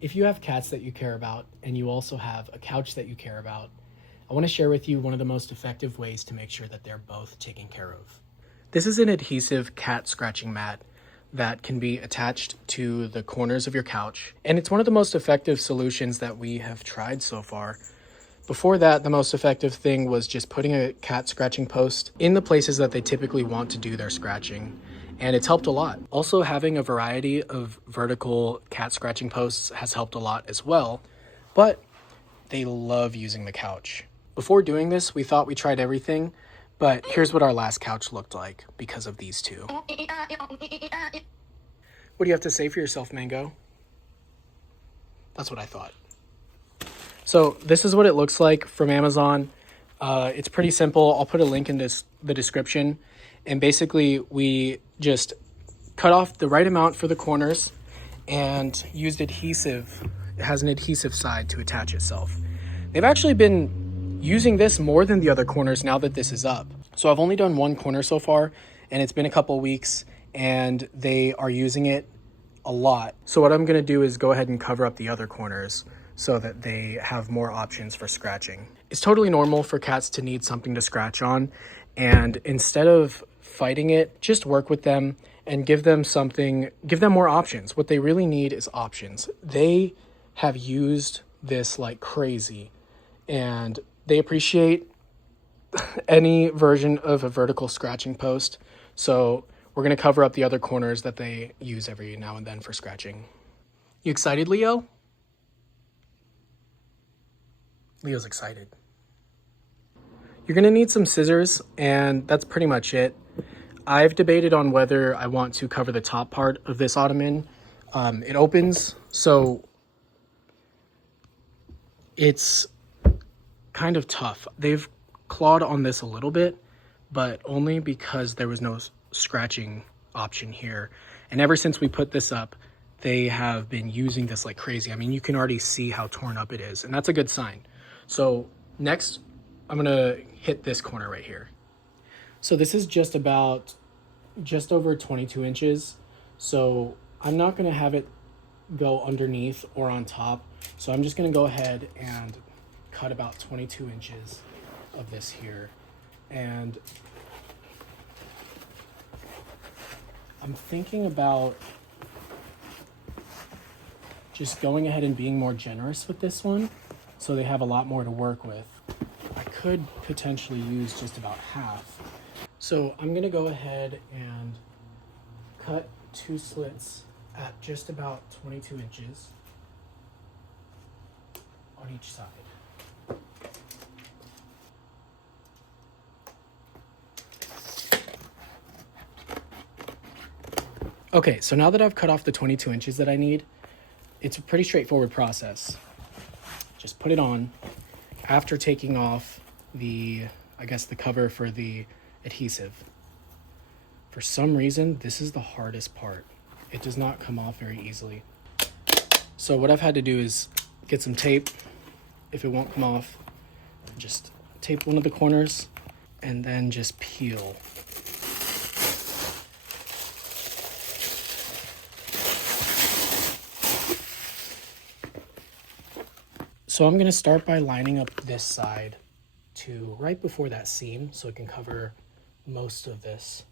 If you have cats that you care about and you also have a couch that you care about, I want to share with you one of the most effective ways to make sure that they're both taken care of. This is an adhesive cat scratching mat that can be attached to the corners of your couch, and it's one of the most effective solutions that we have tried so far. Before that, the most effective thing was just putting a cat scratching post in the places that they typically want to do their scratching, and it's helped a lot. Also, having a variety of vertical cat scratching posts has helped a lot as well, but they love using the couch. Before doing this, we thought we tried everything, but here's what our last couch looked like because of these two. What do you have to say for yourself, Mango? That's what I thought. So this is what it looks like from Amazon. It's pretty simple. I'll put a link in the description. And basically we just cut off the right amount for the corners and used adhesive. It has an adhesive side to attach itself. They've actually been using this more than the other corners now that this is up. So I've only done one corner so far, and it's been a couple weeks, and they are using it a lot. So what I'm gonna do is go ahead and cover up the other corners so that they have more options for scratching. It's totally normal for cats to need something to scratch on, and instead of fighting it, just work with them and give them more options. What they really need is options. They have used this like crazy, and they appreciate any version of a vertical scratching post. So we're gonna cover up the other corners that they use every now and then for scratching. You excited, Leo? Leo's excited. You're gonna need some scissors, and that's pretty much it. I've debated on whether I want to cover the top part of this ottoman. It opens, so it's kind of tough. They've clawed on this a little bit, but only because there was no scratching option here. And ever since we put this up, they have been using this like crazy. I mean, you can already see how torn up it is, and that's a good sign. So next, I'm gonna hit this corner right here. So this is just over 22 inches. So I'm not gonna have it go underneath or on top. So I'm just gonna go ahead and cut about 22 inches of this here. And I'm thinking about just going ahead and being more generous with this one, so they have a lot more to work with. I could potentially use just about half. So I'm gonna go ahead and cut 2 slits at just about 22 inches on each side. Okay, so now that I've cut off the 22 inches that I need, it's a pretty straightforward process. Just put it on after taking off the cover for the adhesive. For some reason, this is the hardest part. It does not come off very easily. So what I've had to do is get some tape. If it won't come off, just tape one of the corners and then just peel. So I'm gonna start by lining up this side to right before that seam so it can cover most of this.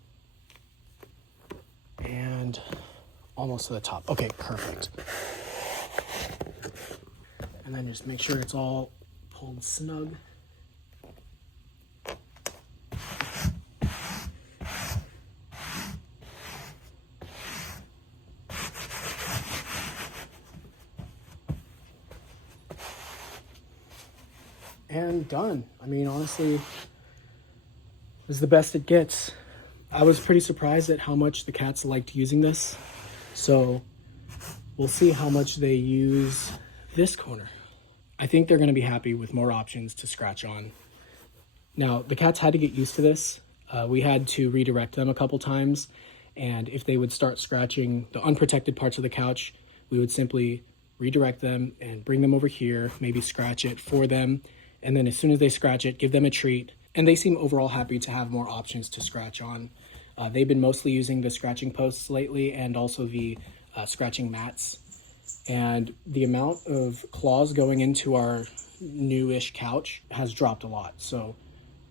And almost to the top. Okay, perfect. And then just make sure it's all pulled snug. And done. I mean, honestly, this is the best it gets. I was pretty surprised at how much the cats liked using this. So we'll see how much they use this corner. I think they're going to be happy with more options to scratch on. Now, the cats had to get used to this. We had to redirect them a couple times. And if they would start scratching the unprotected parts of the couch, we would simply redirect them and bring them over here, maybe scratch it for them. And then as soon as they scratch it, give them a treat. And they seem overall happy to have more options to scratch on. They've been mostly using the scratching posts lately and also the scratching mats. and the amount of claws going into our newish couch has dropped a lot. So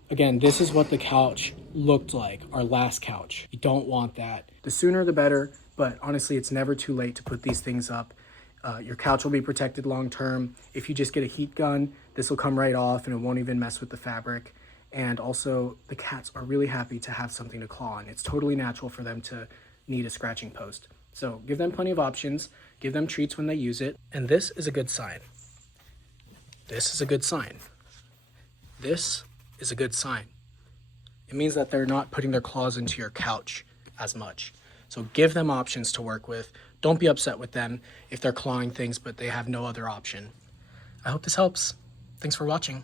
again, this is what the couch looked like, our last couch. You don't want that. The sooner the better, but honestly, it's never too late to put these things up. Your couch will be protected long term. If you just get a heat gun, this will come right off and it won't even mess with the fabric. And also, the cats are really happy to have something to claw on. It's totally natural for them to need a scratching post. So give them plenty of options, give them treats when they use it, and this is a good sign. This is a good sign. This is a good sign. It means that they're not putting their claws into your couch as much. So give them options to work with. Don't be upset with them if they're clawing things but they have no other option. I hope this helps. Thanks for watching.